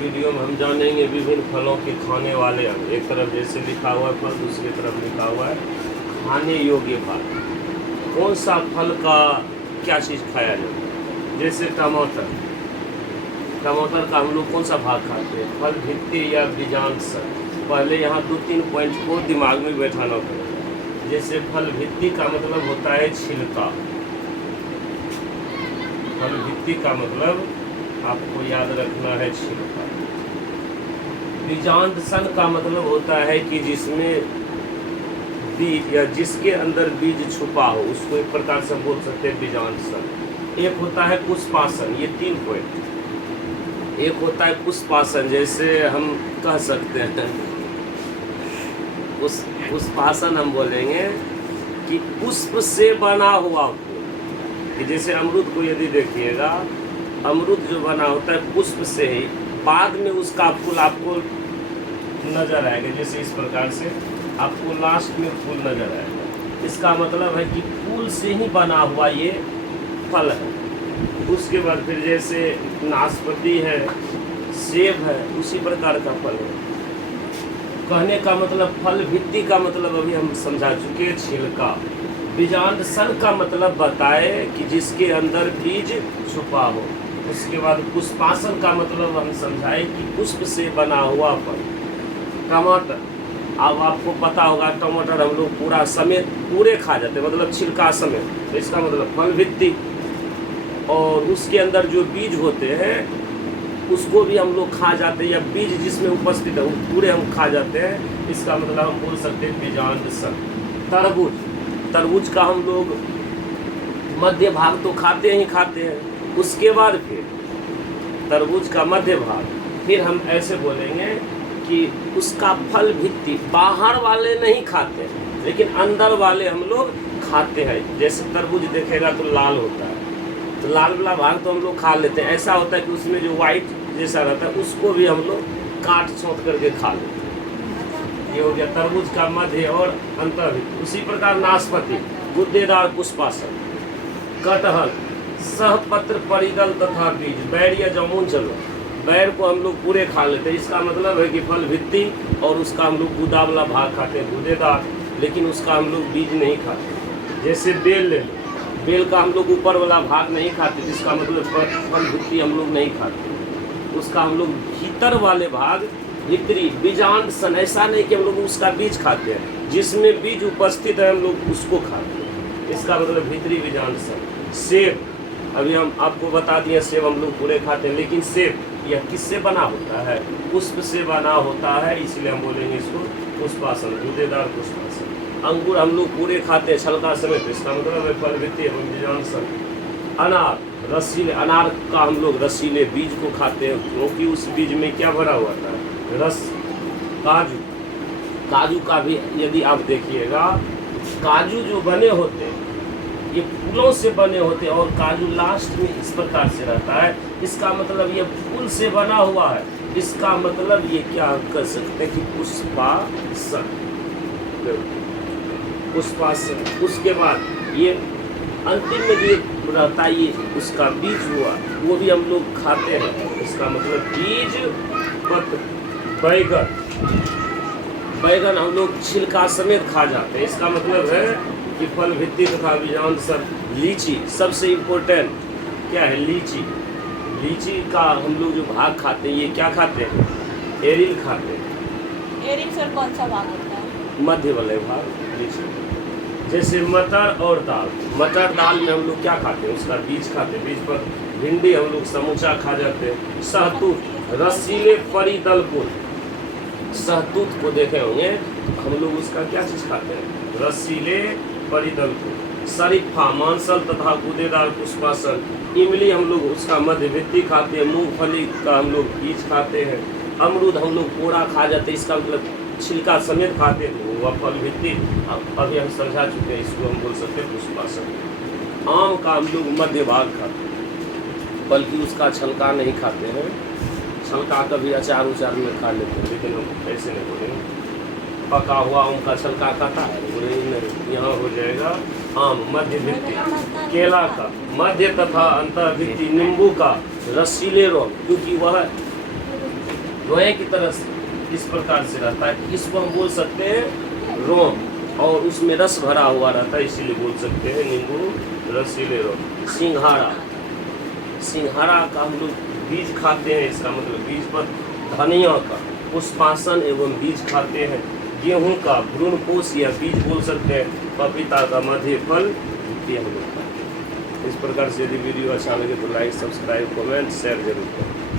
Video में हम जानेंगे विभिन्न फलों के खाने वाले अंग। एक तरफ जैसे लिखा हुआ है फल, दूसरी तरफ लिखा हुआ है खाने योग्य फल। कौन सा फल का क्या चीज़ खाया जाए? जैसे टमाटर, टमाटर का हम लोग कौन सा भाग खाते हैं? फल, भित्ति या बीजांश? पहले यहाँ 2-3 पॉइंट को दिमाग में बैठाना पड़ेगा। जैसे फल भित्ति का मतलब होता है छिलका। फल भित्ति का मतलब आपको याद रखना है छिलका। बीजांडसन का मतलब होता है कि जिसमें बीज या जिसके अंदर बीज छुपा हो, उसको एक प्रकार से बोल सकते हैं बीजांडसन। एक होता है पुष्पासन, ये 3 पॉइंट। एक होता है पुष्पासन, जैसे हम कह सकते हैं उस पुष्पासन हम बोलेंगे कि पुष्प से बना हुआ फूल। कि जैसे अमरूद को यदि देखिएगा, अमरूद जो बना होता है पुष्प से ही, बाद में उसका फूल आपको नजर आएगा। जैसे इस प्रकार से आपको लास्ट में फूल नजर आएगा। इसका मतलब है कि फूल से ही बना हुआ ये फल है। उसके बाद फिर जैसे नाशपाती है, सेब है, उसी प्रकार का फल है। कहने का मतलब फल भित्ति का मतलब अभी हम समझा चुके, छिलका। बीजांडसन का मतलब बताए कि जिसके अंदर बीज छुपा हो। उसके बाद पुष्पासन का मतलब हम समझाए कि पुष्प से बना हुआ फल। टमाटर, अब आपको पता होगा टमाटर हम लोग पूरा समेत पूरे खा जाते हैं, मतलब छिलका समेत, तो इसका मतलब फल भित्ति। और उसके अंदर जो बीज होते हैं उसको भी हम लोग खा जाते हैं, या बीज जिसमें उपस्थित है वो पूरे हम खा जाते हैं। इसका मतलब हम बोल सकते हैं बीजांडसन। तरबूज, तरबूज का हम लोग मध्य भाग तो खाते ही खाते हैं। उसके बाद फिर तरबूज का मध्य भाग फिर हम ऐसे बोलेंगे कि उसका फल भित्ति बाहर वाले नहीं खाते हैं, लेकिन अंदर वाले हम लोग खाते हैं। जैसे तरबूज देखेगा तो लाल होता है, तो लाल वाला भाग तो हम लोग खा लेते हैं। ऐसा होता है कि उसमें जो वाइट जैसा रहता है उसको भी हम लोग काट छौंक करके खा लेते हैं। ये हो गया तरबूज का मध्य और अंतर। उसी प्रकार नाशपाती, गुद्देदार पुष्पासन। कटहल, सहपत्र परिदल तथा बीज। बैर या जामुन, चलो बैर को हम लोग पूरे खा लेते हैं। इसका मतलब है कि फल भित्ति और उसका हम लोग गुदा वाला भाग खाते हैं, गुदेदार, लेकिन उसका हम लोग बीज नहीं खाते। जैसे बेल ले लो, बेल का हम लोग ऊपर वाला भाग नहीं खाते, जिसका मतलब फल भित्ति हम लोग नहीं खाते। उसका हम लोग भीतर वाले भाग, भीतरी बीजांडसन। ऐसा नहीं कि हम लोग उसका बीज खाते हैं, जिसमें बीज उपस्थित है हम लोग उसको खाते हैं। इसका मतलब भीतरी बीजांडसन। सेब, अभी हम आपको बता दिए सेब हम लोग पूरे खाते हैं, लेकिन सेब यह किससे बना होता है? पुष्प से बना होता है, इसलिए हम बोलेंगे इसको पुष्पासन, गुदेदार पुष्पासन। अंगूर हम लोग पूरे खाते हैं छलका समेत, इसका मतलब है फल भित्ति एवं बीजांडसन। अनार, रसीले, अनार का हम लोग रसीले बीज को खाते हैं, क्योंकि उस बीज में क्या भरा हुआ था? रस। काजू, काजू का भी यदि आप देखिएगा, काजू जो बने होते हैं ये फूलों से बने होते हैं, और काजू लास्ट में इस प्रकार से रहता है। इसका मतलब ये फूल से बना हुआ है। इसका मतलब ये क्या कर सकते हैं कि पुष्पासन, पुष्पासन। उसके बाद ये अंतिम में जो रहता है ये उसका बीज हुआ, वो भी हम लोग खाते हैं। इसका मतलब बीज पत्र। बैगन, बैगन हम लोग छिलका समेत खा जाते हैं। इसका मतलब है कि फल भित्ति तथा बीजांडसन। लीची, सबसे इम्पोर्टेंट क्या है? लीची। लीची का हम लोग जो भाग खाते हैं, ये क्या खाते हैं? एरिल खाते हैं। एरिल सर कौन सा भाग होता है? मध्य वाले भाग लीची। जैसे मटर और दाल, मटर दाल में हम लोग क्या खाते हैं? उसका बीज खाते हैं, बीज पर। भिंडी हम लोग समूचा खा जाते हैं। सहतूत, रसीले परिदल फूल। सहतूत को देखे होंगे, हम लोग उसका क्या चीज़ खाते हैं? रसीले परिदल फूल। शरीफा, मांसल तथा गुदेदार पुष्पासन। इमली हम लोग उसका मध्य भित्ति खाते हैं। मूंगफली का हम लोग बीज खाते हैं। अमरूद हम लोग पूरा खा जाते हैं, इसका मतलब छिलका समेत खाते हैं, वह फल भित्ति। अभी हम समझा चुके हैं, इसको हम बोल सकते हैं पुष्पासन। आम का हम लोग मध्य भाग खाते हैं, बल्कि उसका छलका नहीं खाते हैं। छलका कभी अचार उचार में खा लेते हैं, लेकिन हम ऐसे नहीं बोलेंगे। पका हुआ आम का छलका खाता है, नहीं, यहाँ हो जाएगा आम मध्य भित्ति। केला का मध्य तथा अंतर भित्ति। नींबू का रसीले रंग, क्योंकि वह लोहे की तरह इस प्रकार से रहता है। इसको हम बोल सकते हैं रोम, और उसमें रस भरा हुआ रहता है, इसीलिए बोल सकते हैं नींबू रसीले रोम। सिंघाड़ा, सिंघाड़ा का हम लोग बीज खाते हैं, इसका मतलब बीज पर। धनिया का पुष्पासन एवं बीज खाते हैं। गेहूं का भ्रूणपोष या बीज बोल सकते हैं। पपीता का मध्य फल ये हम लोग खाते हैं। इस प्रकार से यदि वीडियो अच्छा लगे तो लाइक, सब्सक्राइब, कमेंट, शेयर जरूर करें।